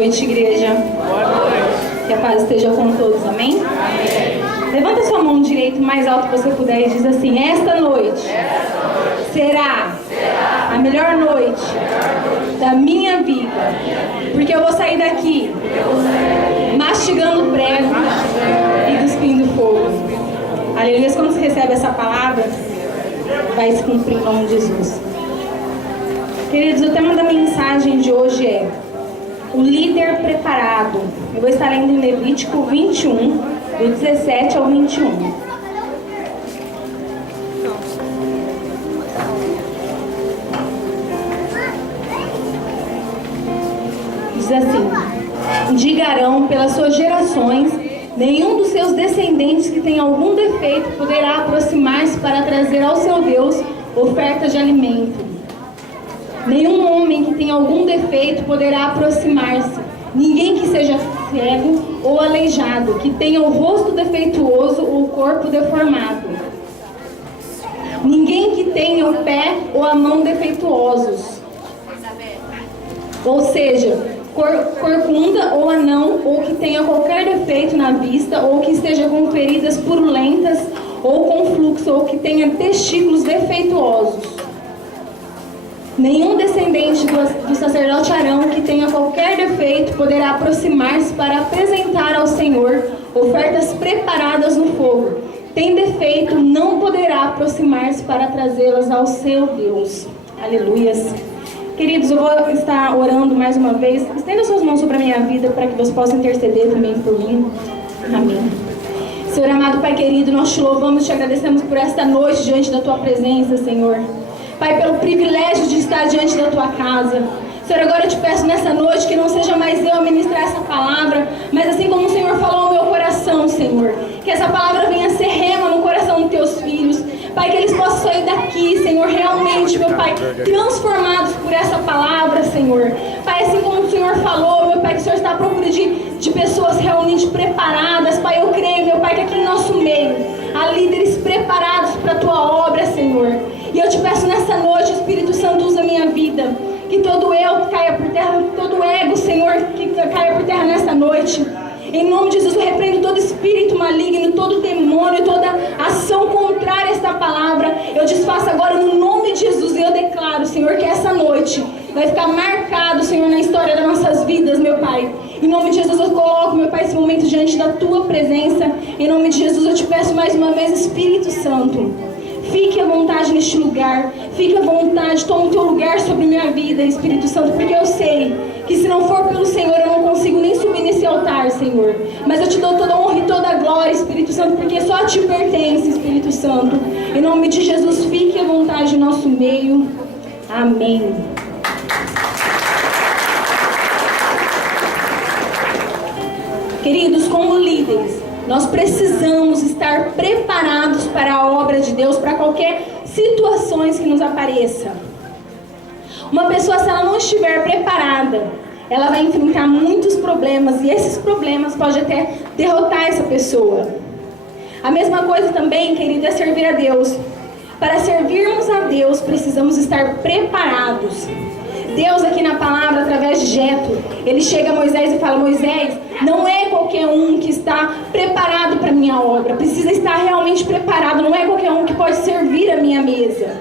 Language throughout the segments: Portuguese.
noite, igreja. Boa noite. Que a paz esteja com todos, amém? Amém. Levanta sua mão direita o mais alto que você puder e diz assim: esta noite será a melhor noite da minha vida, porque eu vou sair daqui mastigando prego e cuspindo fogo. Aleluia. Quando você recebe essa palavra, vai se cumprir em nome de Jesus. Queridos, o tema da mensagem de hoje é o líder preparado. Eu vou estar lendo em Levítico 21, do 17 ao 21. Diz assim: digarão pelas suas gerações, nenhum dos seus descendentes que tenha algum defeito poderá aproximar-se para trazer ao seu Deus oferta de alimento. Nenhum homem que tenha algum defeito poderá aproximar-se. Ninguém que seja cego ou aleijado, que tenha o rosto defeituoso ou o corpo deformado. Ninguém que tenha o pé ou a mão defeituosos. Ou seja, corcunda ou anão, ou que tenha qualquer defeito na vista, ou que esteja com feridas purulentas, ou com fluxo, ou que tenha testículos defeituosos. Nenhum descendente do sacerdote Arão que tenha qualquer defeito poderá aproximar-se para apresentar ao Senhor ofertas preparadas no fogo. Tem defeito, não poderá aproximar-se para trazê-las ao seu Deus. Aleluias. Queridos, eu vou estar orando mais uma vez. Estenda suas mãos sobre a minha vida para que você possa interceder também por mim. Amém. Senhor amado, Pai querido, nós te louvamos e te agradecemos por esta noite diante da Tua presença, Senhor. Pai, pelo privilégio de estar diante da Tua casa. Senhor, agora eu te peço nessa noite que não seja mais eu a ministrar essa palavra, mas assim como o Senhor falou ao meu coração, Senhor, que essa palavra venha ser rema no coração dos Teus filhos. Pai, que eles possam sair daqui, Senhor, realmente, meu Pai, transformados por essa palavra, Senhor. Pai, assim como o Senhor falou, meu Pai, que o Senhor está à procura de pessoas realmente preparadas. Pai, eu creio, meu Pai, que aqui em nosso meio há líderes preparados para a Tua obra, Senhor. E eu te peço nessa noite, Espírito Santo, usa a minha vida. Que todo eu caia por terra, todo ego, Senhor, que caia por terra nessa noite. Em nome de Jesus, eu repreendo todo espírito maligno, todo demônio, toda ação contrária a esta palavra. Eu desfaço agora no nome de Jesus e eu declaro, Senhor, que essa noite vai ficar marcado, Senhor, na história das nossas vidas, meu Pai. Em nome de Jesus, eu coloco, meu Pai, esse momento diante da Tua presença. Em nome de Jesus, eu te peço mais uma vez, Espírito Santo, fique à vontade neste lugar. Fique à vontade, toma o Teu lugar sobre minha vida, Espírito Santo, porque eu sei que se não for pelo Senhor, eu não consigo nem subir nesse altar, Senhor. Mas eu te dou toda a honra e toda a glória, Espírito Santo, porque só a Ti pertence, Espírito Santo. Em nome de Jesus, fique à vontade no nosso meio. Amém. Queridos, como líderes, nós precisamos estar preparados para a obra de Deus, para qualquer situações que nos apareça. Uma pessoa, se ela não estiver preparada, ela vai enfrentar muitos problemas, e esses problemas podem até derrotar essa pessoa. A mesma coisa também, querido, é servir a Deus. Para servirmos a Deus, precisamos estar preparados. Deus aqui na palavra, através de Jetro, ele chega a Moisés e fala: Moisés, não é qualquer um que está preparado para a minha obra, precisa estar realmente preparado, não é qualquer um que pode servir a minha mesa.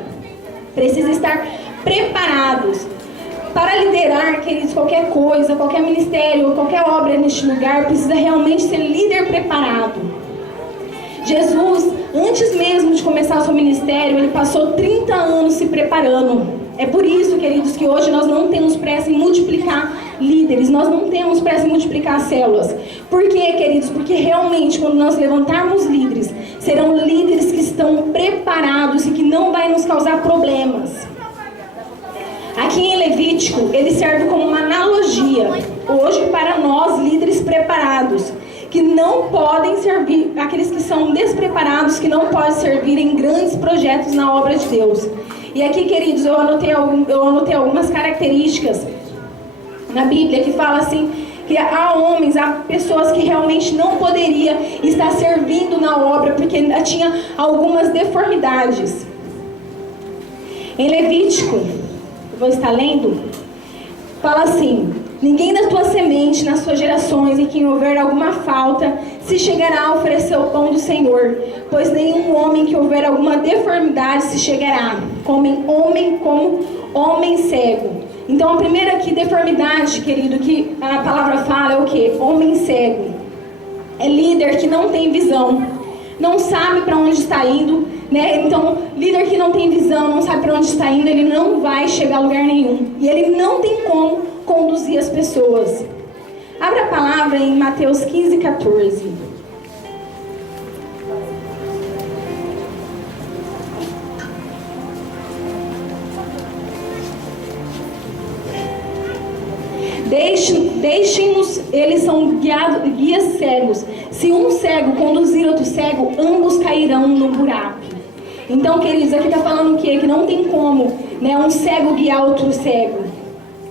Precisa estar preparados. Para liderar, queridos, qualquer coisa, qualquer ministério, qualquer obra neste lugar, precisa realmente ser líder preparado. Jesus, antes mesmo de começar o seu ministério, ele passou 30 anos se preparando. É por isso, queridos, que hoje nós não temos pressa em multiplicar líderes, nós não temos pressa em multiplicar células. Por quê, queridos? Porque realmente, quando nós levantarmos líderes, serão líderes que estão preparados e que não vai nos causar problemas. Aqui em Levítico, ele serve como uma analogia, hoje para nós, líderes preparados, que não podem servir, aqueles que são despreparados, que não podem servir em grandes projetos na obra de Deus. E aqui, queridos, eu anotei algumas características na Bíblia que fala assim, que há homens, há pessoas que realmente não poderia estar servindo na obra porque tinha algumas deformidades. Em Levítico, eu vou estar lendo, fala assim: Ninguém da tua semente, nas suas gerações, em quem houver alguma falta, se chegará a oferecer o pão do Senhor, pois nenhum homem que houver alguma deformidade se chegará, como homem cego. Então a primeira aqui, deformidade, querido, que a palavra fala é o quê? Homem cego. É líder que não tem visão, não sabe para onde está indo, né? Então, líder que não tem visão, não sabe para onde está indo, ele não vai chegar a lugar nenhum. E ele não tem como conduzir as pessoas. Abra a palavra em Mateus 15, 14. Deixem-nos, eles são guias cegos. Se um cego conduzir outro cego, ambos cairão no buraco. Então, queridos, aqui está falando o quê? Que não tem como, né, um cego guiar outro cego.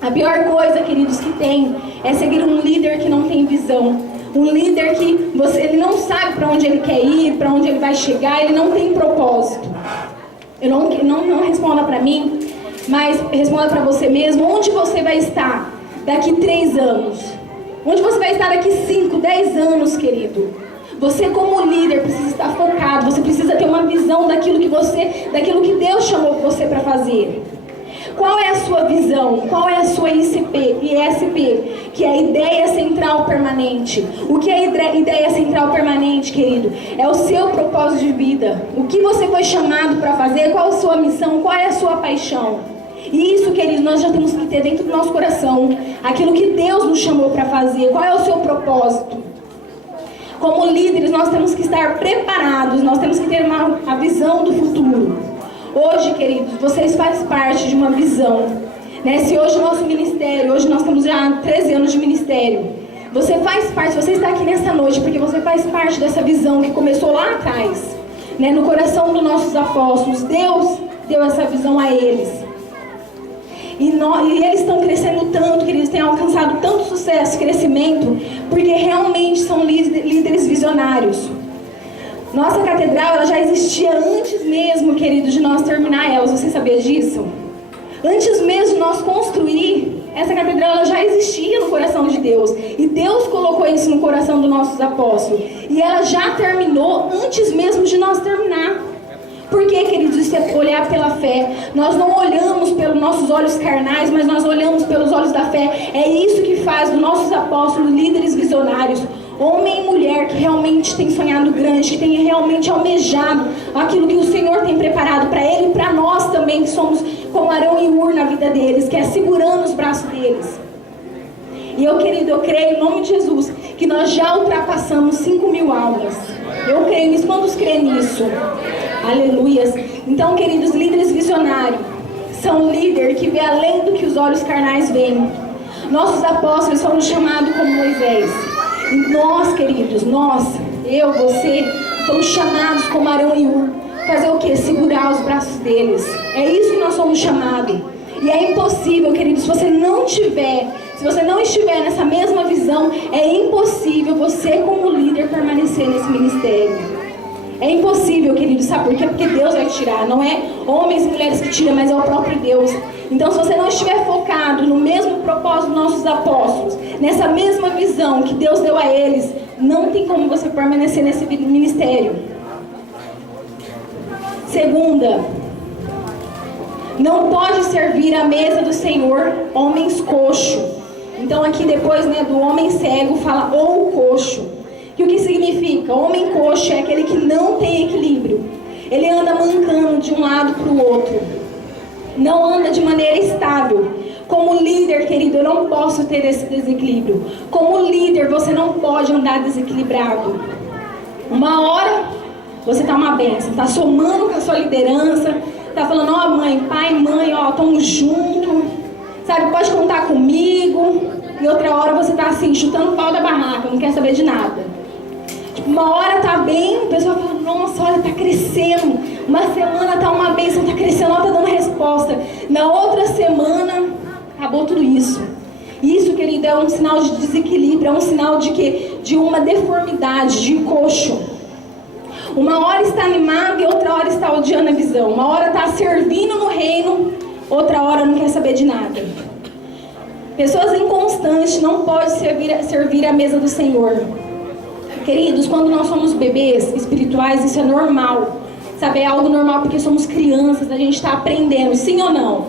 A pior coisa, queridos, que tem é seguir um líder que não tem visão. Um líder que ele não sabe para onde ele quer ir, para onde ele vai chegar, ele não tem propósito. Eu não responda para mim, mas responda para você mesmo. Onde você vai estar daqui 3 anos? Onde você vai estar daqui 5, 10 anos, querido? Você como líder precisa estar focado, você precisa ter uma visão daquilo que Deus chamou você para fazer. Qual é a sua visão? Qual é a sua ISP? Que é a ideia central permanente. O que é a ideia central permanente, querido? É o seu propósito de vida. O que você foi chamado para fazer? Qual a sua missão? Qual é a sua paixão? E isso, querido, nós já temos que ter dentro do nosso coração. Aquilo que Deus nos chamou para fazer. Qual é o seu propósito? Como líderes, nós temos que estar preparados. Nós temos que ter a visão do futuro. Hoje, queridos, vocês fazem parte de uma visão, né? Se hoje o nosso ministério, hoje nós temos já 13 anos de ministério, você faz parte, você está aqui nessa noite porque você faz parte dessa visão que começou lá atrás, né? No coração dos nossos apóstolos. Deus deu essa visão a eles. E eles estão crescendo tanto, que eles têm alcançado tanto sucesso, crescimento, porque realmente são líderes visionários. Nossa catedral, ela já existia antes mesmo, querido, de nós terminar ela. Você sabia disso? Antes mesmo de nós construir, essa catedral ela já existia no coração de Deus. E Deus colocou isso no coração dos nossos apóstolos. E ela já terminou antes mesmo de nós terminar. Por que, queridos? Isso é olhar pela fé. Nós não olhamos pelos nossos olhos carnais, mas nós olhamos pelos olhos da fé. É isso que faz dos nossos apóstolos líderes visionários. Homem e mulher que realmente tem sonhado grande, que tem realmente almejado aquilo que o Senhor tem preparado para ele e para nós também, que somos como Arão e Ur na vida deles, que é segurando os braços deles. E eu, querido, eu creio em nome de Jesus que nós já ultrapassamos 5.000 almas. Eu creio nisso. Quantos creem nisso? Aleluias. Então, queridos, líderes visionários são líderes que vê além do que os olhos carnais veem. Nossos apóstolos foram chamados como Moisés. E nós, queridos, eu, você, somos chamados como Arão e Ur. Fazer o quê? Segurar os braços deles. É isso que nós somos chamados. E é impossível, queridos, se você não estiver nessa mesma visão, é impossível você como líder permanecer nesse ministério. É impossível, queridos, sabe por quê? Porque Deus vai tirar. Não é homens e mulheres que tiram, mas é o próprio Deus. Então, se você não estiver focado no mesmo propósito dos nossos apóstolos, nessa mesma visão que Deus deu a eles, não tem como você permanecer nesse ministério. Segunda, não pode servir à mesa do Senhor homens coxos. Então, aqui depois, né, do homem cego, fala ou coxo. E o que significa? Homem coxo é aquele que não tem equilíbrio. Ele anda mancando de um lado para o outro. Não anda de maneira estável. Como líder, querido, eu não posso ter esse desequilíbrio. Como líder, você não pode andar desequilibrado. Uma hora, você está uma bênção, está somando com a sua liderança, está falando, ó mãe, pai, mãe, ó, estamos juntos, sabe, pode contar comigo. E outra hora você está assim, chutando o pau da barraca, não quer saber de nada. Uma hora tá bem, o pessoal fala, nossa, olha, tá crescendo. Uma semana tá uma bênção, tá crescendo, ela tá dando resposta. Na outra semana, acabou tudo isso. Isso, querido, é um sinal de desequilíbrio, é um sinal de quê? De uma deformidade, de coxo. Uma hora está animado e outra hora está odiando a visão. Uma hora está servindo no reino, outra hora não quer saber de nada. Pessoas inconstantes não podem servir à mesa do Senhor. Queridos, quando nós somos bebês espirituais, isso é normal. Sabe, é algo normal porque somos crianças, a gente está aprendendo, sim ou não?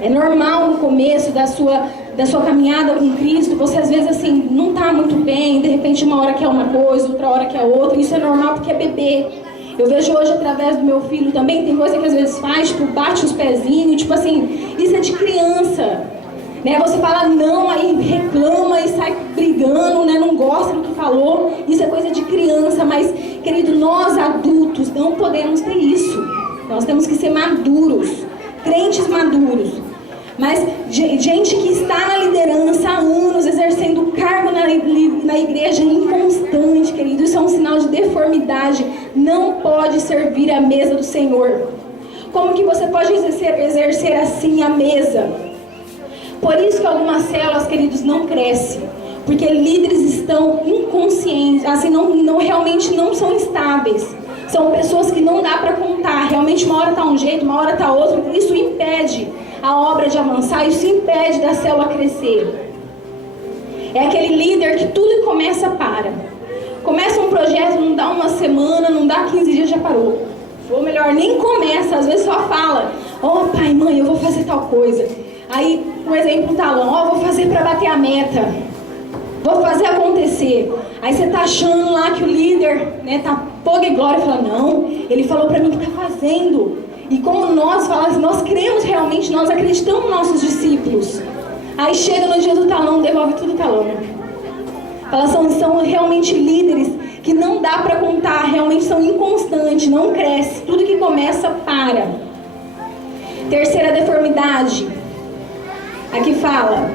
É normal no começo da sua caminhada com Cristo, você às vezes assim, não está muito bem, de repente uma hora quer uma coisa, outra hora quer outra, isso é normal porque é bebê. Eu vejo hoje através do meu filho também, tem coisa que às vezes faz, tipo, bate os pezinhos, tipo assim, isso é de criança. Né? Você fala não, aí reclama e sai brigando, né? Não gosta do que falou, isso é coisa de criança, mas, querido, nós adultos não podemos ter isso. Nós temos que ser maduros, crentes maduros. Mas gente que está na liderança há anos, exercendo cargo na igreja inconstante, querido, isso é um sinal de deformidade, não pode servir à mesa do Senhor. Como que você pode exercer assim a mesa? Por isso que algumas células, queridos, não crescem, porque líderes estão inconscientes, assim, realmente não são estáveis. São pessoas que não dá para contar, realmente uma hora está um jeito, uma hora está outro, isso impede a obra de avançar, isso impede da célula crescer. É aquele líder que tudo começa para. Começa um projeto, não dá uma semana, não dá 15 dias, já parou. Ou melhor, nem começa, às vezes só fala, ó pai, mãe, eu vou fazer tal coisa. Aí, por exemplo, um talão, vou fazer para bater a meta, vou fazer acontecer. Aí você tá achando lá que o líder, né, tá fogo e glória, e fala, não, ele falou para mim que tá fazendo. E como nós cremos realmente, nós acreditamos nos nossos discípulos. Aí chega no dia do talão, devolve tudo o talão. Elas são realmente líderes que não dá para contar, realmente são inconstantes, não cresce, tudo que começa para. Terceira deformidade. Aqui fala,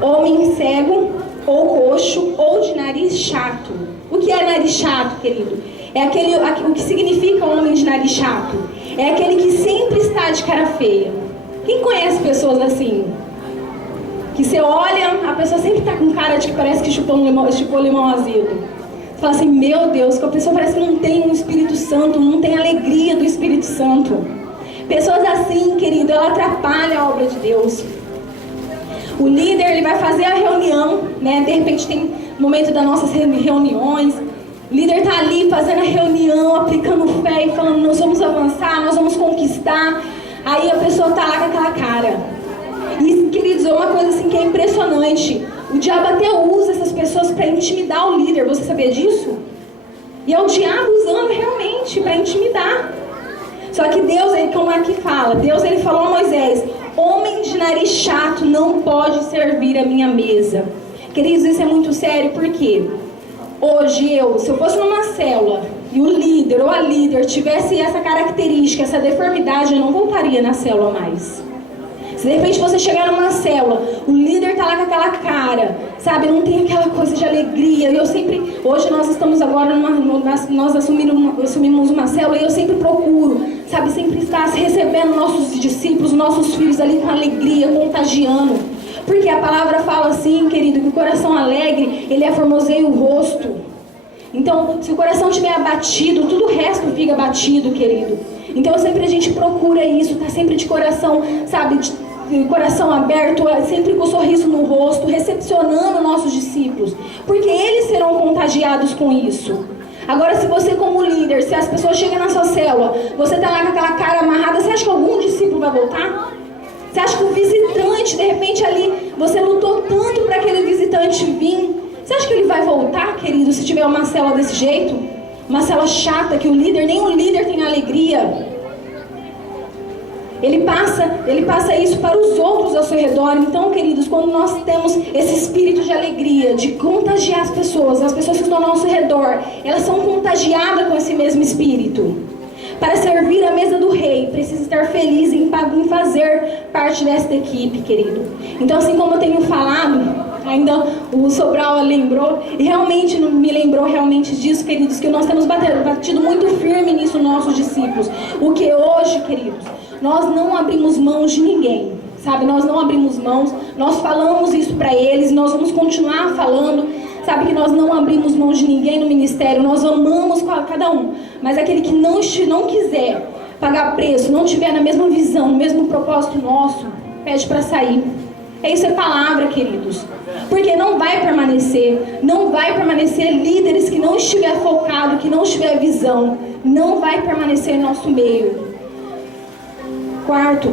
homem cego, ou coxo, ou de nariz chato. O que é nariz chato, querido? É o que significa homem de nariz chato? É aquele que sempre está de cara feia. Quem conhece pessoas assim? Que você olha, a pessoa sempre está com cara de que parece que chupou limão azedo. Você fala assim, meu Deus, que a pessoa parece que não tem um Espírito Santo, não tem alegria do Espírito Santo. Pessoas assim, querido, ela atrapalha a obra de Deus. O líder, ele vai fazer a reunião, né? De repente tem momento das nossas reuniões. O líder está ali fazendo a reunião, aplicando fé e falando, nós vamos avançar, nós vamos conquistar. Aí a pessoa está lá com aquela cara. E, queridos, é uma coisa assim que é impressionante. O diabo até usa essas pessoas para intimidar o líder, você sabia disso? E é o diabo usando realmente para intimidar. Só que Deus, como aqui fala, Deus ele falou a Moisés, homem de nariz chato não pode servir a minha mesa. Queridos, isso é muito sério, porque hoje se eu fosse numa célula e o líder ou a líder tivesse essa característica, essa deformidade, eu não voltaria na célula mais. Se de repente você chegar numa célula, o líder tá lá com aquela cara, sabe, não tem aquela coisa de alegria. Hoje nós estamos agora, nós assumimos uma célula e eu sempre procuro, sabe, sempre estar recebendo nossos discípulos, nossos filhos ali com alegria, contagiando. Porque a palavra fala assim, querido, que o coração alegre, ele aformoseia o rosto. Então, se o coração estiver abatido, tudo o resto fica abatido, querido. Então, sempre a gente procura isso, tá sempre de coração, sabe, de coração aberto, sempre com um sorriso no rosto, recepcionando nossos discípulos. Porque eles serão contagiados com isso. Agora, se você como líder, se as pessoas chegam na sua célula, você tá lá com aquela cara amarrada, você acha que algum discípulo vai voltar? Você acha que o visitante, de repente ali, você lutou tanto para aquele visitante vir, você acha que ele vai voltar, querido, se tiver uma célula desse jeito? Uma célula chata, que nem o líder tem alegria. Ele passa isso para os outros ao seu redor. Então, queridos, quando nós temos esse espírito de alegria, de contagiar as pessoas que estão ao nosso redor, elas são contagiadas com esse mesmo espírito. Para servir a mesa do rei, precisa estar feliz em fazer parte desta equipe, querido. Então, assim como eu tenho falado, ainda o Sobral lembrou, e realmente me lembrou realmente disso, queridos, que nós temos batido muito firme nisso nos nossos discípulos. O que hoje, queridos, nós não abrimos mãos de ninguém, sabe? Nós não abrimos mãos, nós falamos isso para eles, nós vamos continuar falando, sabe? Que nós não abrimos mãos de ninguém no ministério, nós amamos cada um, mas aquele que não quiser pagar preço, não tiver na mesma visão, no mesmo propósito nosso, pede para sair. Isso é palavra, queridos. Porque não vai permanecer líderes que não estiver focado, que não estiver visão, não vai permanecer em nosso meio. Quarto,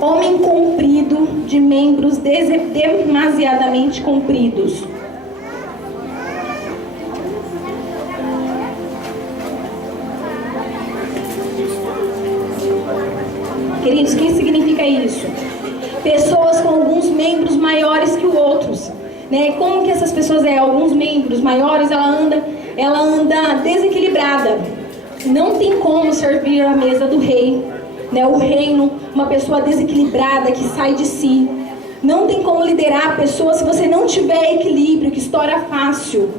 homem comprido, de membros demasiadamente compridos. Queridos, o que significa isso? Pessoas com alguns membros maiores que os outros, né? Como que essas pessoas alguns membros maiores, ela anda desequilibrada. Não tem como servir à mesa do rei, né? O reino, uma pessoa desequilibrada que sai de si. Não tem como liderar a pessoa se você não tiver equilíbrio, que estoura fácil.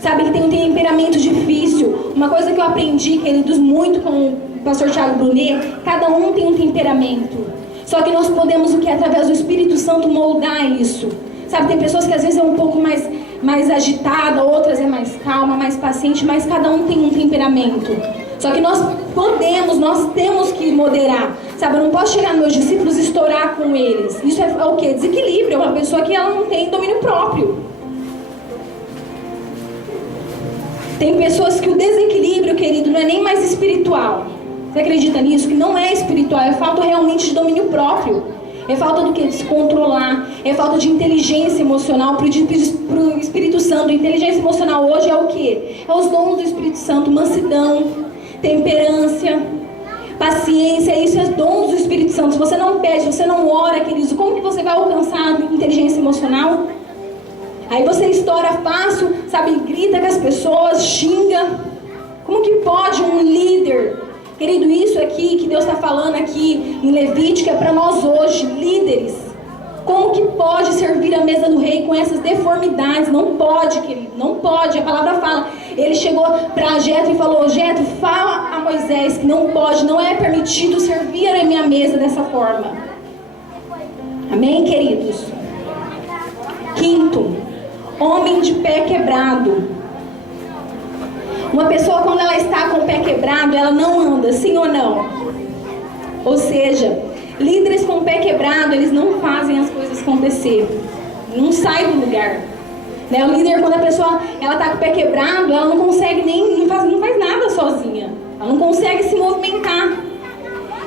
Sabe, que tem um temperamento difícil. Uma coisa que eu aprendi, queridos, muito com o pastor Thiago Brunet, cada um tem um temperamento. Só que nós podemos, através do Espírito Santo, moldar isso. Sabe, tem pessoas que às vezes é um pouco mais agitada, outras é mais calma, mais paciente, mas cada um tem um temperamento. Só que nós temos que moderar. Sabe, eu não posso chegar nos meus discípulos e estourar com eles. Isso é o quê? Desequilíbrio. É uma pessoa que ela não tem domínio próprio. Tem pessoas que o desequilíbrio, querido, não é nem mais espiritual. Você acredita nisso? Que não é espiritual, é falta realmente de domínio próprio. É falta do que? De se controlar. É falta de inteligência emocional para o Espírito Santo. Inteligência emocional hoje é o que? É os dons do Espírito Santo. Mansidão, temperança, paciência. Isso é dons do Espírito Santo. Se você não pede, se você não ora, queridos, como que você vai alcançar inteligência emocional? Aí você estoura fácil, sabe, grita com as pessoas, xinga. Como que pode um líder? Querido, isso aqui que Deus está falando aqui em Levítico é para nós hoje, líderes. Como que pode servir a mesa do rei com essas deformidades? Não pode, querido, não pode. A palavra fala. Ele chegou para Jetro e falou: Jetro, fala a Moisés que não pode, não é permitido servir a minha mesa dessa forma. Amém, queridos? Quinto, homem de pé quebrado. Uma pessoa, quando ela está com o pé quebrado, ela não anda, sim ou não? Ou seja, líderes com o pé quebrado, eles não fazem as coisas acontecer. Não sai do lugar. Né? O líder, quando a pessoa está com o pé quebrado, ela não consegue não faz nada sozinha. Ela não consegue se movimentar.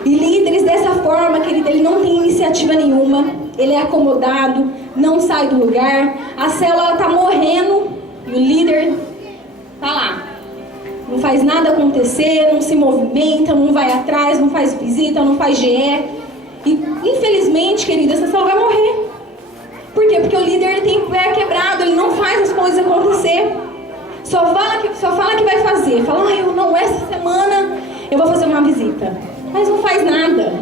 E líderes dessa forma, querido, ele não tem iniciativa nenhuma. Ele é acomodado, não sai do lugar. A célula está morrendo e o líder está lá. Não faz nada acontecer, não se movimenta, não vai atrás, não faz visita, não faz GE. E, infelizmente, querida, essa célula vai morrer. Por quê? Porque o líder tem o pé quebrado, ele não faz as coisas acontecer. Só fala que vai fazer. Fala, essa semana eu vou fazer uma visita. Mas não faz nada.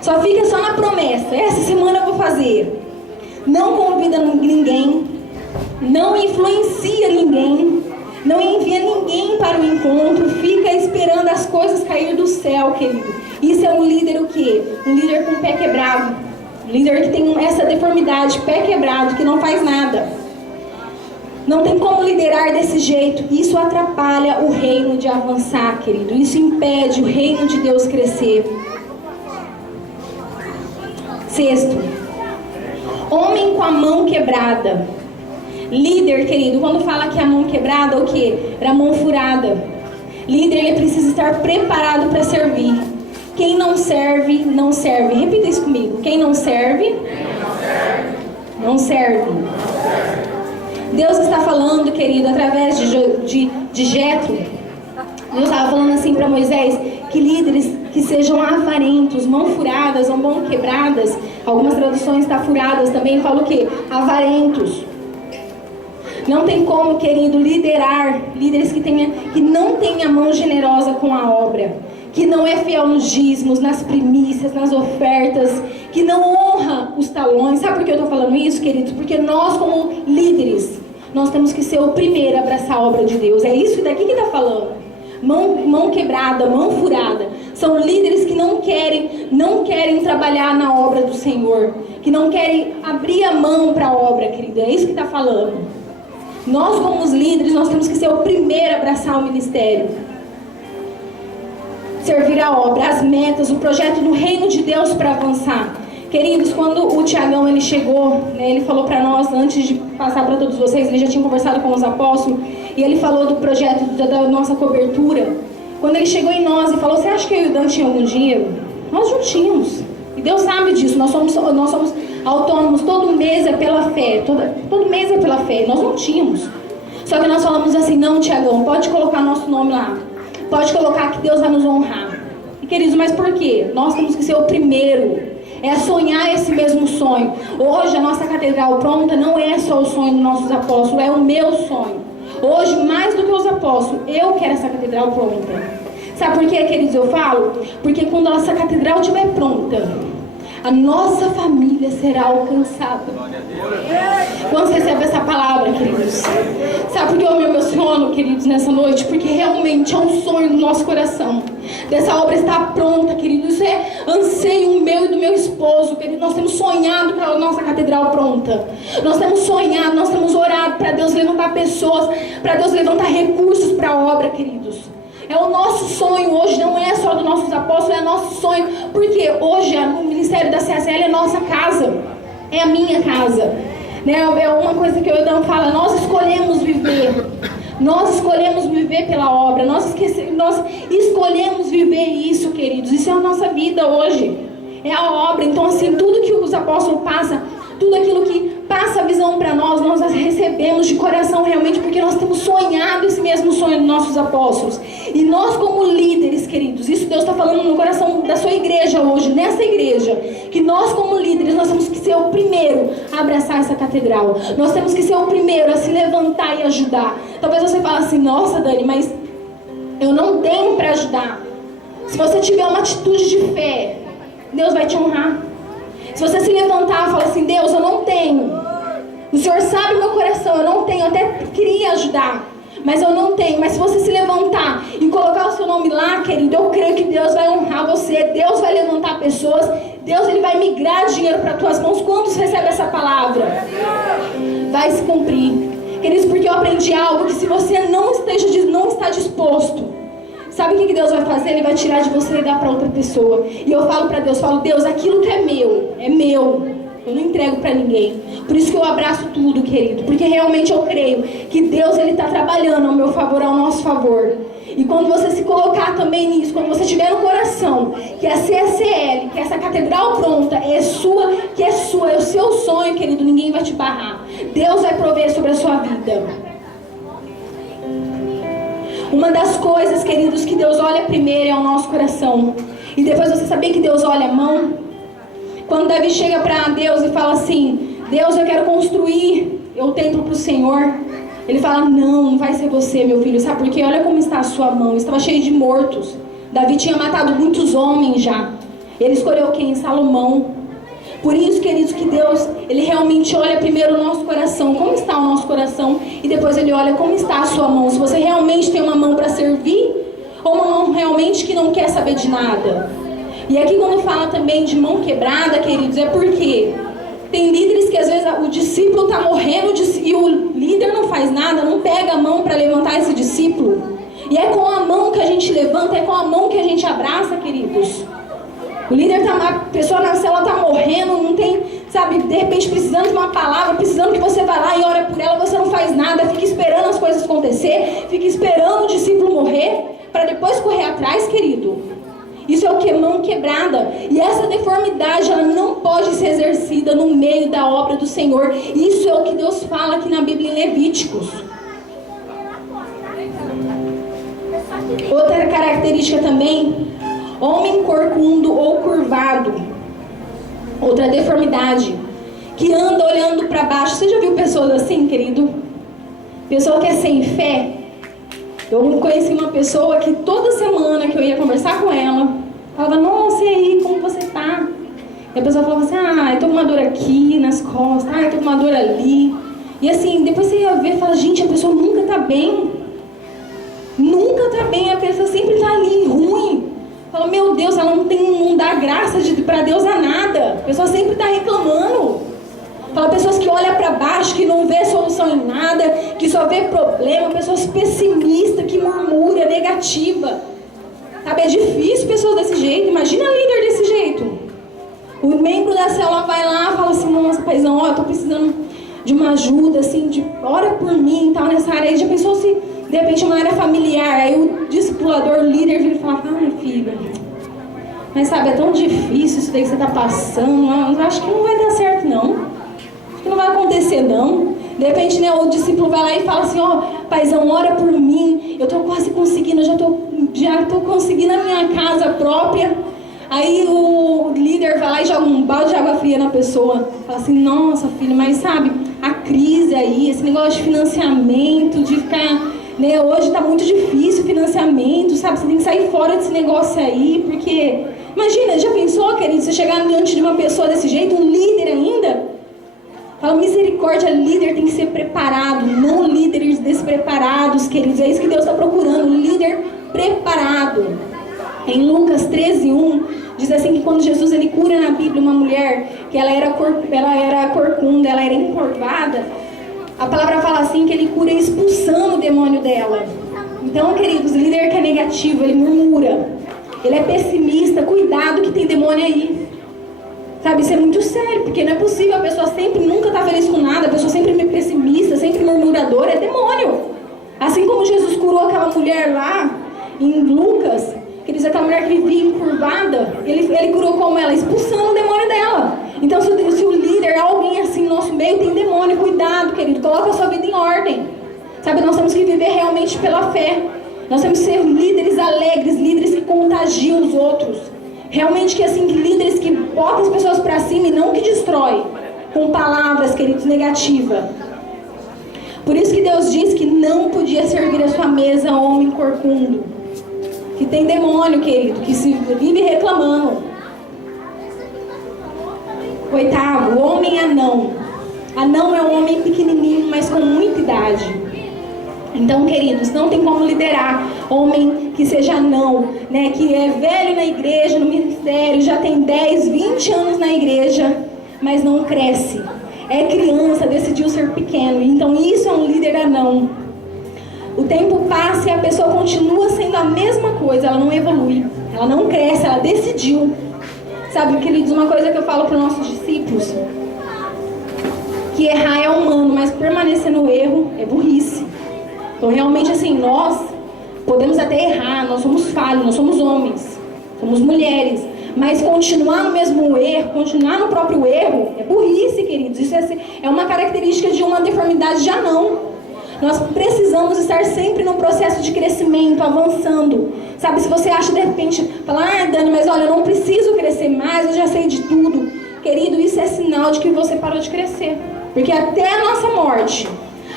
Só fica só na promessa. Essa semana eu vou fazer. Não convida ninguém. Não influencia ninguém. Não envia ninguém para o encontro. Fica esperando as coisas cair do céu, querido. Isso é um líder o quê? Um líder com o pé quebrado. Um líder que tem essa deformidade, pé quebrado, que não faz nada. Não tem como liderar desse jeito. Isso atrapalha o reino de avançar, querido. Isso impede o reino de Deus crescer. Sexto, homem com a mão quebrada. Líder, querido, quando fala que a mão quebrada, o quê? Era a mão furada. Líder, ele precisa estar preparado para servir. Quem não serve, não serve. Repita isso comigo. Quem não serve, não serve. Deus está falando, querido, através de Jetro. Deus estava falando assim para Moisés, que líderes que sejam avarentos, mão furadas ou mão quebradas. Algumas traduções estão furadas também, falam o quê? Avarentos. Não tem como, querido, liderar líderes que não têm a mão generosa com a obra, que não é fiel nos dízimos, nas primícias, nas ofertas, que não honra os talões. Sabe por que eu estou falando isso, queridos? Porque nós, como líderes, nós temos que ser o primeiro a abraçar a obra de Deus. É isso daqui que está falando. Mão quebrada, mão furada. São líderes que não querem trabalhar na obra do Senhor, que não querem abrir a mão para a obra, querido. É isso que está falando. Nós, como os líderes, nós temos que ser o primeiro a abraçar o ministério. Servir a obra, as metas, o projeto do reino de Deus para avançar. Queridos, quando o Tiagão ele chegou, né, ele falou para nós, antes de passar para todos vocês, ele já tinha conversado com os apóstolos, e ele falou do projeto da nossa cobertura. Quando ele chegou em nós e falou, você acha que eu e o Dan tinha algum dinheiro? Nós não tínhamos. E Deus sabe disso, nós somos autônomos, todo mês é pela fé, todo mês é pela fé, nós não tínhamos. Só que nós falamos assim, não, Tiagão, pode colocar nosso nome lá, pode colocar que Deus vai nos honrar. E queridos, mas por quê? Nós temos que ser o primeiro. É sonhar esse mesmo sonho. Hoje a nossa catedral pronta não é só o sonho dos nossos apóstolos, é o meu sonho. Hoje, mais do que os apóstolos, eu quero essa catedral pronta. Sabe por quê, queridos, eu falo? Porque quando a nossa catedral estiver pronta, a nossa família será alcançada. Quando recebe essa palavra, queridos? Sabe por que eu me emociono, queridos, nessa noite? Porque realmente é um sonho do nosso coração. Dessa obra está pronta, queridos. Isso é anseio meu e do meu esposo, querido. Nós temos sonhado com a nossa catedral pronta. Nós temos sonhado, nós temos orado para Deus levantar pessoas, para Deus levantar recursos para a obra, queridos. É o nosso sonho hoje, não é só dos nossos apóstolos, é nosso sonho. Porque hoje o ministério da CSL é nossa casa, é a minha casa. Né? É uma coisa que eu e o Dan fala, nós escolhemos viver. Nós escolhemos viver pela obra, nós escolhemos viver isso, queridos. Isso é a nossa vida hoje, é a obra. Então assim, tudo que os apóstolos passam, tudo aquilo que passa a visão para nós recebemos de coração realmente, porque nós temos sonhado esse mesmo sonho dos nossos apóstolos. E nós como líderes, queridos, isso Deus está falando no coração da sua igreja hoje, nessa igreja, que nós como líderes, nós temos que ser o primeiro a abraçar essa catedral. Nós temos que ser o primeiro a se levantar e ajudar. Talvez você fale assim, nossa Dani, mas eu não tenho para ajudar. Se você tiver uma atitude de fé, Deus vai te honrar. Se você se levantar e falar assim, Deus, eu não tenho. O Senhor sabe o meu coração, eu não tenho, eu até queria ajudar, mas eu não tenho. Mas se você se levantar e colocar o seu nome lá, querido, eu creio que Deus vai honrar você. Deus vai levantar pessoas. Deus ele vai migrar dinheiro para as tuas mãos. Quando você recebe essa palavra, vai se cumprir. Queridos, porque eu aprendi algo que se você não está disposto, sabe o que Deus vai fazer? Ele vai tirar de você e dar para outra pessoa. E eu falo para Deus, Deus, aquilo que é meu. Eu não entrego para ninguém. Por isso que eu abraço tudo, querido. Porque realmente eu creio que Deus ele está trabalhando ao meu favor, ao nosso favor. E quando você se colocar também nisso, quando você tiver no coração que a CSL, que essa catedral pronta é sua, é o seu sonho, querido, ninguém vai te barrar. Deus vai prover sobre a sua vida. Uma das coisas, queridos, que Deus olha primeiro é o nosso coração. E depois você sabia que Deus olha a mão? Quando Davi chega para Deus e fala assim, Deus, eu quero construir o templo para o Senhor. Ele fala, não vai ser você, meu filho. Sabe por quê? Olha como está a sua mão. Estava cheio de mortos. Davi tinha matado muitos homens já. Ele escolheu quem? Salomão. Por isso, queridos, que Deus, ele realmente olha primeiro o nosso coração, como está o nosso coração, e depois ele olha como está a sua mão. Se você realmente tem uma mão para servir, ou uma mão realmente que não quer saber de nada. E aqui quando fala também de mão quebrada, queridos, é porque tem líderes que às vezes o discípulo está morrendo e o líder não faz nada, não pega a mão para levantar esse discípulo. E é com a mão que a gente levanta, é com a mão que a gente abraça, queridos. O líder a pessoa na célula está morrendo, não tem, sabe, de repente precisando de uma palavra, precisando que você vá lá e ore por ela, você não faz nada, fica esperando as coisas acontecer, fica esperando o discípulo morrer, para depois correr atrás, querido. Isso é o que? Mão quebrada. E essa deformidade, ela não pode ser exercida no meio da obra do Senhor. Isso é o que Deus fala aqui na Bíblia em Levíticos. Outra característica também, homem corcundo ou curvado. Outra deformidade, que anda olhando para baixo. Você já viu pessoas assim, querido? Pessoa que é sem fé. Eu conheci uma pessoa que toda semana que eu ia conversar com ela, falava, nossa, e aí, como você tá? E a pessoa falava assim, eu tô com uma dor aqui nas costas, eu tô com uma dor ali. E assim, depois você ia ver e fala, gente, a pessoa nunca tá bem. Nunca tá bem, a pessoa sempre tá ali ruim. Fala, meu Deus, ela não dá graça pra Deus a nada. A pessoa sempre tá reclamando. Fala, pessoas que olham para baixo, que não vê solução em nada, que só vê problema, pessoas pessimistas, que murmura, negativa. Sabe, é difícil pessoas desse jeito. Imagina líder desse jeito. O membro da célula vai lá e fala assim, nossa, paizão, ó, eu tô precisando de uma ajuda, assim, ora por mim e tal, nessa área aí. Já pensou se, de repente, uma área familiar, aí o discipulador, o líder, vira e fala, ai, filha, mas sabe, é tão difícil isso daí que você tá passando, eu acho que não vai dar certo, não. Acho que não vai acontecer, não. De repente, né, o discípulo vai lá e fala assim, ó, paizão, ora por mim, eu tô quase conseguindo, eu já tô conseguindo a minha casa própria. Aí o líder vai lá e joga um balde de água fria na pessoa. Fala assim, nossa, filho, mas sabe, a crise aí, esse negócio de financiamento, de ficar, né, hoje tá muito difícil o financiamento, sabe, você tem que sair fora desse negócio aí, porque, imagina, já pensou, querido, você chegar diante de uma pessoa desse jeito, um líder ainda? Fala, misericórdia, líder tem que ser preparado, não líderes despreparados, queridos, é isso que Deus está procurando, um líder preparado. Em Lucas 13:1, diz assim que quando Jesus ele cura na Bíblia uma mulher que ela era corcunda, ela era encurvada, a palavra fala assim que ele cura expulsando o demônio dela. Então, queridos, líder que é negativo, ele murmura, ele é pessimista, cuidado que tem demônio aí. Sabe, isso é muito sério, porque não é possível a pessoa sempre, nunca estar feliz com nada, a pessoa sempre pessimista, sempre murmuradora, é demônio. Assim como Jesus curou aquela mulher lá em Lucas, que diz aquela mulher que vivia encurvada, ele curou como ela? Expulsando o demônio dela. Então, se o líder, alguém assim no nosso meio, tem demônio, cuidado, querido, coloca a sua vida em ordem. Sabe, nós temos que viver realmente pela fé. Nós temos que ser líderes alegres, líderes que contagiam os outros. Realmente que assim, líderes que botam as pessoas para cima e não que destrói com palavras, queridos, negativas. Por isso que Deus diz que não podia servir a sua mesa homem corcundo, que tem demônio, querido, que se vive reclamando. 8º, o homem anão. Anão é um homem pequenininho, mas com muita idade. Então, queridos, não tem como liderar homem que seja anão, né, que é velho na igreja, no ministério, já tem 10, 20 anos na igreja, mas não cresce. É criança, decidiu ser pequeno. Então, isso é um líder anão. O tempo passa e a pessoa continua sendo a mesma coisa, ela não evolui, ela não cresce, ela decidiu. Sabe, queridos, uma coisa que eu falo para os nossos discípulos, que errar é humano, mas permanecer no erro é burrice. Então, realmente, assim, nós podemos até errar, nós somos falhos, nós somos homens, somos mulheres, mas continuar no mesmo erro, continuar no próprio erro, é burrice, queridos. Isso é uma característica de uma deformidade de anão. Nós precisamos estar sempre num processo de crescimento, avançando. Sabe, se você acha de repente, falar, Dani, mas olha, eu não preciso crescer mais, eu já sei de tudo. Querido, isso é sinal de que você parou de crescer. Porque até a nossa morte,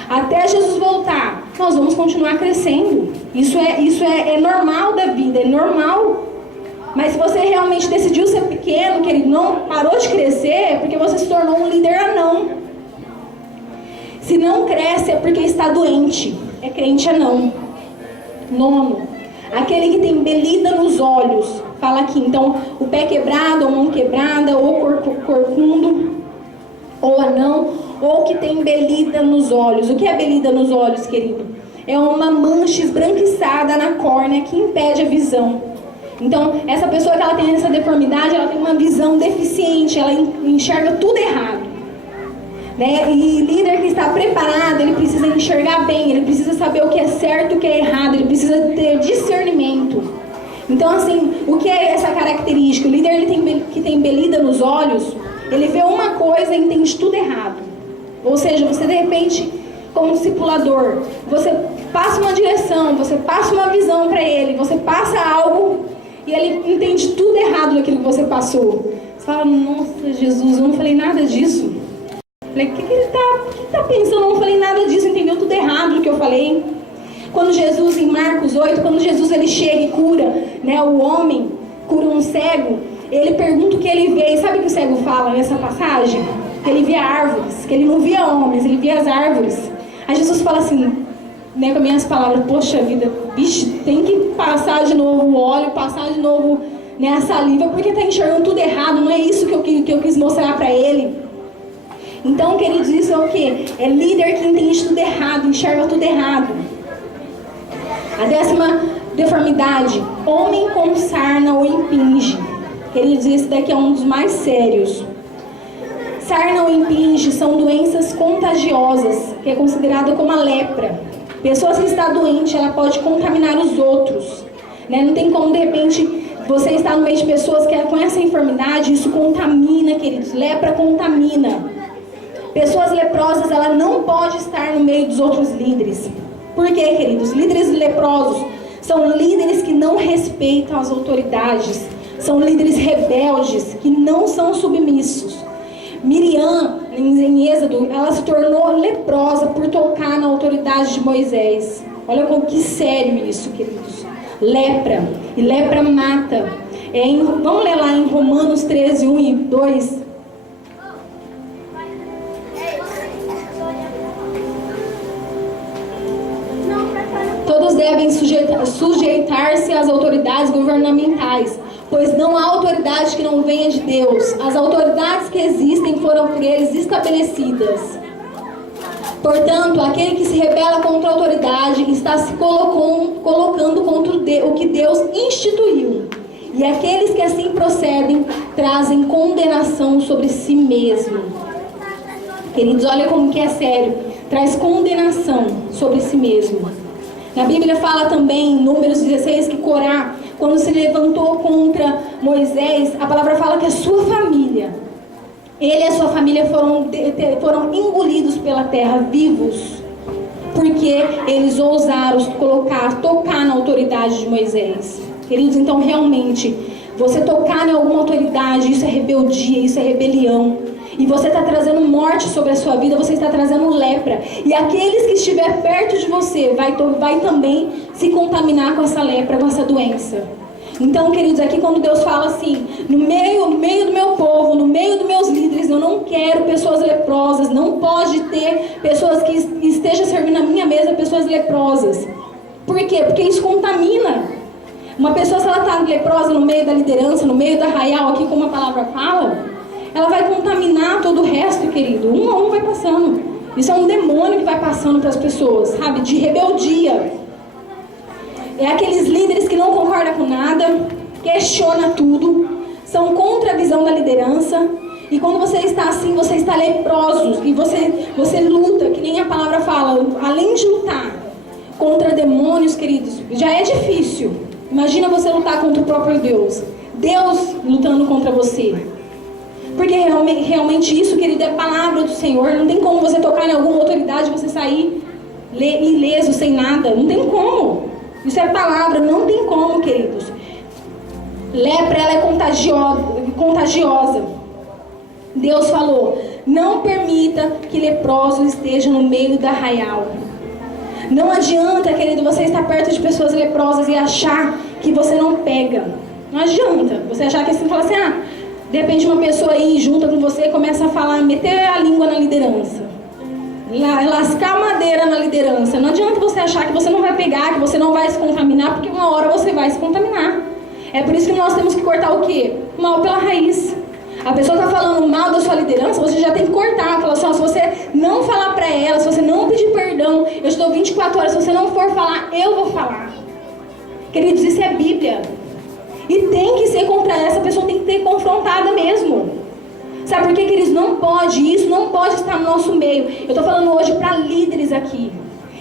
até Jesus voltar, nós vamos continuar crescendo. Isso é normal da vida, é normal. Mas se você realmente decidiu ser pequeno, querido, não parou de crescer, é porque você se tornou um líder anão. Se não cresce é porque está doente, é crente anão. 9, aquele que tem belida nos olhos, fala aqui, então, o pé quebrado, ou mão quebrada, ou corcundo, ou anão, ou que tem belida nos olhos. O que é belida nos olhos, querido? É uma mancha esbranquiçada na córnea que impede a visão. Então, essa pessoa que ela tem essa deformidade, ela tem uma visão deficiente, ela enxerga tudo errado. Né? E líder que está preparado, ele precisa enxergar bem, ele precisa saber o que é certo e o que é errado, ele precisa ter discernimento. Então, assim, o que é essa característica? O líder que tem belida nos olhos, ele vê uma coisa e entende tudo errado. Ou seja, você de repente, como discipulador, você passa uma direção, você passa uma visão para ele, você passa algo e ele entende tudo errado daquilo que você passou. Você fala, nossa, Jesus, eu não falei nada disso. Falei, o que ele tá pensando? Eu não falei nada disso, entendeu tudo errado do que eu falei. Quando Jesus, em Marcos 8, quando Jesus ele chega e cura, né, o homem, cura um cego, ele pergunta o que ele vê. E sabe o que o cego fala nessa passagem? Que ele via árvores, que ele não via homens, ele via as árvores. Aí Jesus fala assim, né, com as minhas palavras, poxa vida, bicho, tem que passar de novo o óleo, passar de novo, né, a saliva, porque tá enxergando tudo errado, não é isso que eu quis mostrar para ele. Então, queridos, isso é o quê? É líder que entende tudo errado, enxerga tudo errado. A 10ª deformidade, homem com sarna ou impinge. Queridos, esse daqui é um dos mais sérios. Sarna ou impinge são doenças contagiosas, que é considerada como a lepra. Pessoa que está doente, ela pode contaminar os outros, né? Não tem como, de repente, você estar no meio de pessoas que com essa enfermidade, isso contamina, queridos. Lepra contamina. Pessoas leprosas, ela não pode estar no meio dos outros líderes. Por quê, queridos? Líderes leprosos são líderes que não respeitam as autoridades. São líderes rebeldes, que não são submissos. Miriam, em Êxodo, ela se tornou leprosa por tocar na autoridade de Moisés. Olha como que sério isso, queridos. Lepra. E lepra mata. Vamos ler lá em Romanos 13, 1 e 2. Todos devem sujeitar-se às autoridades governamentais, pois não há autoridade que não venha de Deus. As autoridades que existem foram por eles estabelecidas. Portanto, aquele que se rebela contra a autoridade está se colocando contra o que Deus instituiu. E aqueles que assim procedem trazem condenação sobre si mesmo. Queridos, olha como que é sério. Traz condenação sobre si mesmo. Na Bíblia fala também, em Números 16, que Corá, quando se levantou contra Moisés, a palavra fala que a sua família, ele e a sua família foram engolidos pela terra vivos, porque eles ousaram tocar na autoridade de Moisés. Queridos, então realmente, você tocar em alguma autoridade, isso é rebeldia, isso é rebelião. E você está trazendo morte sobre a sua vida, você está trazendo lepra. E aqueles que estiver perto de você vai também se contaminar com essa lepra, com essa doença. Então, queridos, aqui quando Deus fala assim, no meio do meu povo, no meio dos meus líderes, eu não quero pessoas leprosas, não pode ter pessoas que estejam servindo a minha mesa, pessoas leprosas. Por quê? Porque isso contamina. Uma pessoa, se ela está leprosa no meio da liderança, no meio do arraial, aqui como a palavra fala, ela vai contaminar todo o resto, querido. Um a um vai passando. Isso é um demônio que vai passando para as pessoas, sabe? De rebeldia. É aqueles líderes que não concordam com nada, questiona tudo, são contra a visão da liderança. E quando você está assim, você está leproso. E você luta, que nem a palavra fala. Além de lutar contra demônios, queridos, já é difícil. Imagina você lutar contra o próprio Deus. Deus lutando contra você. Porque realmente isso, querido, é palavra do Senhor. Não tem como você tocar em alguma autoridade e você sair ileso, sem nada. Não tem como. Isso é palavra, não tem como, queridos. Lepra, ela é contagiosa. Deus falou, não permita que leprosos estejam no meio da arraial. Não adianta, querido, você estar perto de pessoas leprosas e achar que você não pega. Não adianta. Você achar que assim, fala assim, de repente uma pessoa aí junta com você e começa a falar, meter a língua na liderança. Lascar madeira na liderança. Não adianta você achar que você não vai pegar, que você não vai se contaminar, porque uma hora você vai se contaminar. É por isso que nós temos que cortar o quê? O mal pela raiz. A pessoa está falando mal da sua liderança, você já tem que cortar. Falar assim, se você não falar para ela, se você não pedir perdão, eu te dou 24 horas, se você não for falar, eu vou falar. Queridos, isso é Bíblia. E tem que ser contra essa pessoa, tem que ser confrontada mesmo. Sabe por que, queridos? Não pode, isso não pode estar no nosso meio. Eu estou falando hoje para líderes aqui.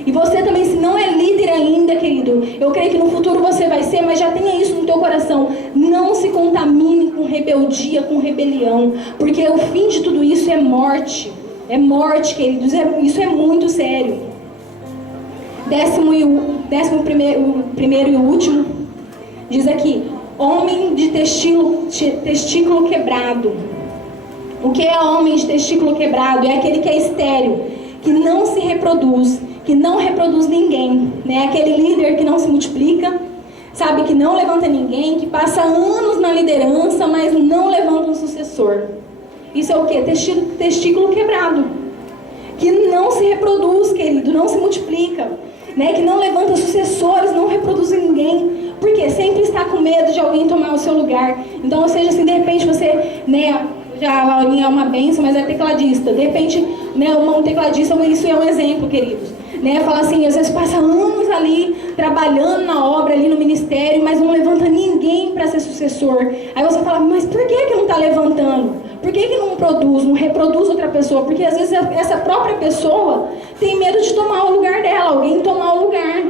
E você também, se não é líder ainda, querido, eu creio que no futuro você vai ser, mas já tenha isso no teu coração. Não se contamine com rebeldia, com rebelião. Porque o fim de tudo isso é morte. É morte, queridos. Isso é muito sério. 11º e último. Diz aqui. Homem de testículo quebrado. O que é homem de testículo quebrado? É aquele que é estéril, que não se reproduz, que não reproduz ninguém, né? Aquele líder que não se multiplica, sabe, que não levanta ninguém, que passa anos na liderança, mas não levanta um sucessor. Isso é o que? Testículo quebrado, que não se reproduz, querido, não se multiplica, né? Que não levanta sucessores, não reproduz ninguém. Por quê? Sempre está com medo de alguém tomar o seu lugar. Então, ou seja, assim, de repente você, né, já a Laurinha é uma bênção, mas é tecladista. De repente, né, um tecladista, isso é um exemplo, queridos. né? Fala assim, às vezes passa anos ali, trabalhando na obra, ali no ministério, mas não levanta ninguém para ser sucessor. Aí você fala, mas por que não está levantando? Por que não produz, não reproduz outra pessoa? Porque às vezes essa própria pessoa tem medo de tomar o lugar dela, alguém tomar o lugar.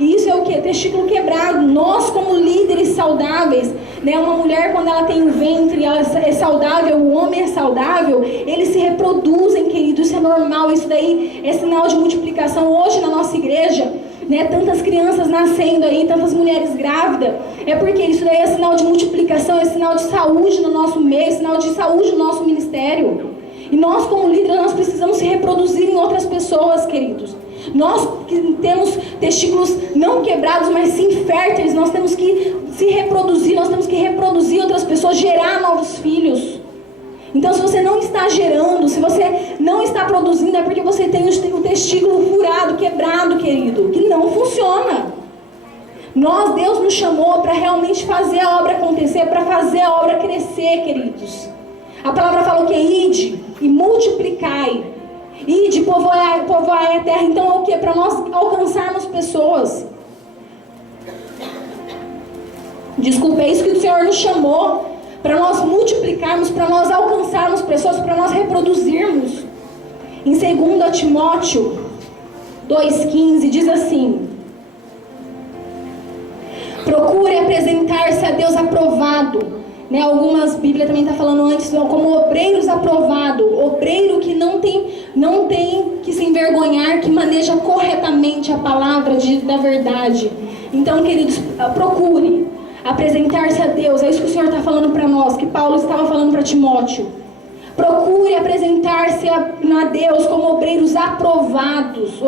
E isso é o que? Testículo quebrado. Nós, como líderes saudáveis, né? Uma mulher, quando ela tem um ventre, ela é saudável, o homem é saudável, eles se reproduzem, querido. Isso é normal, isso daí é sinal de multiplicação. Hoje na nossa igreja, né? Tantas crianças nascendo aí, tantas mulheres grávidas, é porque isso daí é sinal de multiplicação, é sinal de saúde no nosso meio, é sinal de saúde no nosso ministério. E nós, como líderes, nós precisamos se reproduzir em outras pessoas, queridos. Nós que temos testículos não quebrados, mas sim férteis, nós temos que se reproduzir, nós temos que reproduzir outras pessoas, gerar novos filhos. Então, se você não está gerando, se você não está produzindo, é porque você tem o testículo furado, quebrado, querido, que não funciona. Deus nos chamou para realmente fazer a obra acontecer, para fazer a obra crescer, queridos. A palavra falou que ide e multiplicai. Ide, povoai a terra. Então é o que? Para nós alcançarmos pessoas. Desculpa, é isso que o Senhor nos chamou. Para nós multiplicarmos, para nós alcançarmos pessoas, para nós reproduzirmos. Em 2 Timóteo 2,15 diz assim: procure apresentar-se a Deus aprovado. Né, algumas Bíblias também estão falando antes como obreiros aprovados, obreiro que não tem que se envergonhar, que maneja corretamente a palavra da verdade. Então, queridos, procure apresentar-se a Deus. É isso que o Senhor está falando para nós, que Paulo estava falando para Timóteo. Procure apresentar-se a Deus como obreiros aprovados,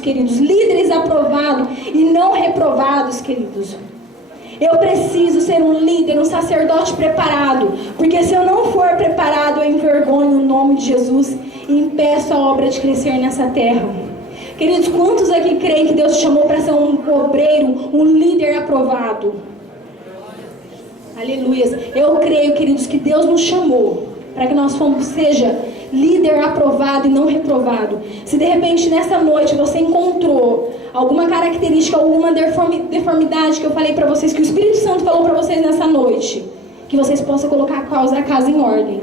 queridos, líderes aprovados e não reprovados, queridos. Eu preciso ser um líder, um sacerdote preparado, porque se eu não for preparado, eu envergonho o nome de Jesus e impeço a obra de crescer nessa terra. Queridos, quantos aqui creem que Deus te chamou para ser um obreiro, um líder aprovado? Aleluias. Eu creio, queridos, que Deus nos chamou para que nós seja líder aprovado e não reprovado. Se de repente nessa noite você encontrou alguma característica, alguma deformidade que eu falei para vocês, que o Espírito Santo falou para vocês nessa noite, que vocês possam colocar a casa em ordem.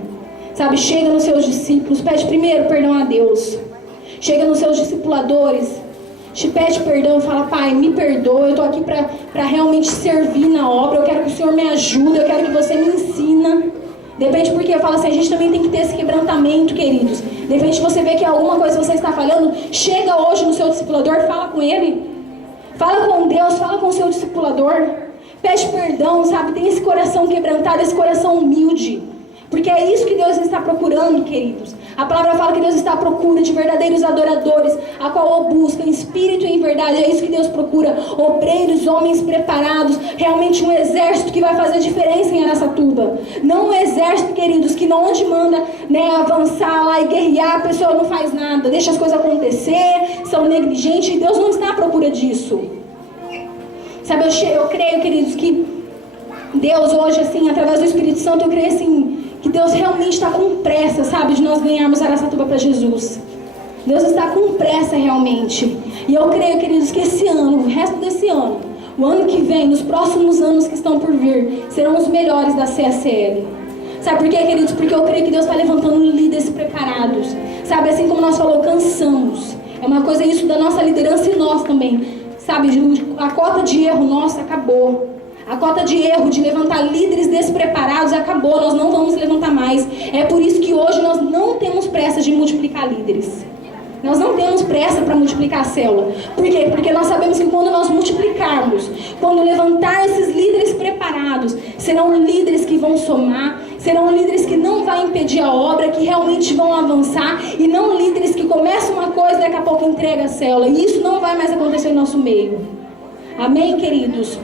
Sabe, chega nos seus discípulos, pede primeiro perdão a Deus. Chega nos seus discipuladores, te pede perdão e fala: Pai, me perdoa, eu estou aqui para realmente servir na obra, eu quero que o Senhor me ajude, eu quero que você me ensina. De repente, porque eu falo assim, a gente também tem que ter esse quebrantamento, queridos. De repente você vê que alguma coisa você está falhando, chega hoje no seu discipulador, fala com ele. Fala com Deus, fala com o seu discipulador. Pede perdão, sabe? Tem esse coração quebrantado, esse coração humilde. Porque é isso que Deus está procurando, queridos. A palavra fala que Deus está à procura de verdadeiros adoradores, a qual o busca em espírito e em verdade. É isso que Deus procura. Obreiros, homens preparados. Realmente um exército que vai fazer diferença em Araçatuba. Não um exército, queridos, que não onde manda, né, avançar lá e guerrear, a pessoa não faz nada, deixa as coisas acontecer, são negligentes. Deus não está à procura disso. Sabe, eu creio, queridos, que Deus hoje, assim, através do Espírito Santo, eu creio assim, que Deus realmente está com pressa, sabe, de nós ganharmos Araçatuba para Jesus. Deus está com pressa realmente. E eu creio, queridos, que esse ano, o resto desse ano, o ano que vem, nos próximos anos que estão por vir, serão os melhores da CSL. Sabe por quê, queridos? Porque eu creio que Deus está levantando líderes preparados. Sabe, assim como nós falamos, cansamos. É uma coisa isso da nossa liderança e nós também. Sabe, a cota de erro nossa acabou. A cota de erro de levantar líderes despreparados acabou, nós não vamos levantar mais. É por isso que hoje nós não temos pressa de multiplicar líderes. Nós não temos pressa para multiplicar a célula. Por quê? Porque nós sabemos que quando nós multiplicarmos, quando levantar esses líderes preparados, serão líderes que vão somar, serão líderes que não vão impedir a obra, que realmente vão avançar, e não líderes que começam uma coisa e daqui a pouco entregam a célula. E isso não vai mais acontecer no nosso meio. Amém, queridos?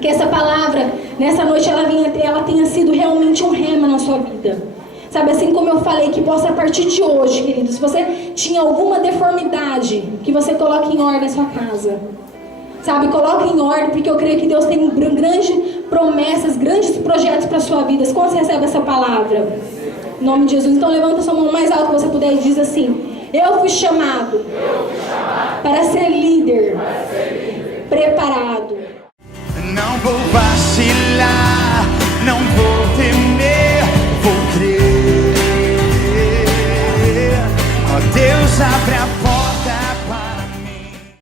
Que essa palavra, nessa noite, ela tenha sido realmente um rema na sua vida. Sabe, assim como eu falei, que possa a partir de hoje, queridos, se você tinha alguma deformidade, que você coloque em ordem na sua casa. Sabe, coloque em ordem, porque eu creio que Deus tem grandes promessas, grandes projetos para a sua vida. Quando você recebe essa palavra? Em nome de Jesus. Então levanta sua mão mais alto que você puder e diz assim: Eu fui chamado para ser líder, preparado. Não vou vacilar, não vou temer, vou crer. Ó Deus, abre a